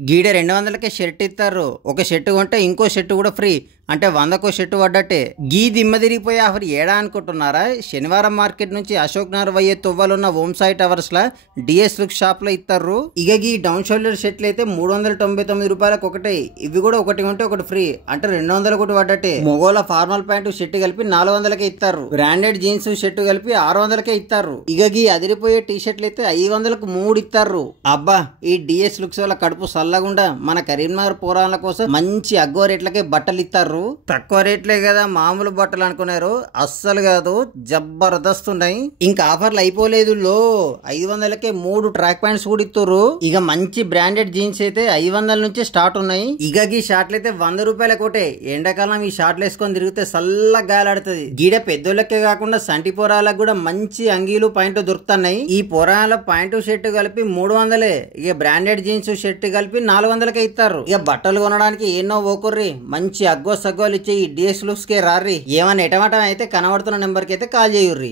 గీడ 200కే షర్ట్ ఇస్తారు. ఒక షర్ట్ కొంటే ఇంకో షర్ట్ కూడా ఫ్రీ. అంటే 100కో షర్ట్ పడ్డట్టే. గీ దిమ్మ తిరిగిపోయే ఆఫర్ ఏడా అనుకుంటున్నారా? శనివారం మార్కెట్ నుంచి అశోక్ నగర్ వయ్యే తువ్వలున్న ఓం సాయి టవర్స్ లా డిఎస్ లుక్ షాప్ లో ఇస్తారు. ఇక గీ డౌన్ షోల్డర్ షర్ట్లు అయితే 399 రూపాయలకు ఒకటే. ఇవి కూడా ఒకటి కొంటే ఒకటి ఫ్రీ. అంటే 200 కూడా పడ్డట్టే. మొగోల ఫార్మల్ ప్యాంటు షర్ట్ కలిపి 400కే ఇస్తారు. బ్రాండెడ్ జీన్స్ షర్ట్ కలిపి 600కే ఇస్తారు. ఇక గీ అదిరిపోయే టీ షర్ట్లు అయితే 500కు 3 ఇస్తారు. అబ్బా, ఈ డిఎస్ లుక్స్ వల్ల కడుపు సల్లగుండా మన కరీంనగర్ పోరాల కోసం మంచి అగ్గో రేట్లకే బట్టలు ఇస్తారు. తక్కువ రేట్లే కదా మామూలు బట్టలు అనుకున్నారు, అస్సలు కాదు, జబర్దస్త్ ఉన్నాయి. ఇంకా ఆఫర్లు అయిపోలేదు లో. 500కే 3 ట్రాక్ ప్యాంట్స్ కూడా ఇస్తారు. ఇక మంచి బ్రాండెడ్ జీన్స్ అయితే 500 నుంచే స్టార్ట్ ఉన్నాయి. ఇక ఈ షార్ట్లు అయితే 100 రూపాయలకు ఒకటే. ఎండాకాలం ఈ షార్ట్లు వేసుకొని తిరిగితే చల్లగా గాలాడుతుంది. గీడ పెద్దోళ్ళకే కాకుండా సంటి పోరాలకు కూడా మంచి అంగీలు పాయింట్లు దొరుకుతున్నాయి. ఈ పోరాల పాయింట్ షర్ట్ కలిపి 300. ఇక బ్రాండెడ్ జీన్స్ షర్ట్ కలిపి 400కే ఇస్తారు. ఇక బట్టలు కొనడానికి ఎన్నో ఓకుర్రి, మంచి అగ్గో సగ్గోలు ఇచ్చే ఈ డిఎస్ లుక్స్ కే రారి. ఏమన్నా ఎటమటం అయితే కనబడుతున్న నెంబర్కి అయితే కాల్ చేయుర్రి.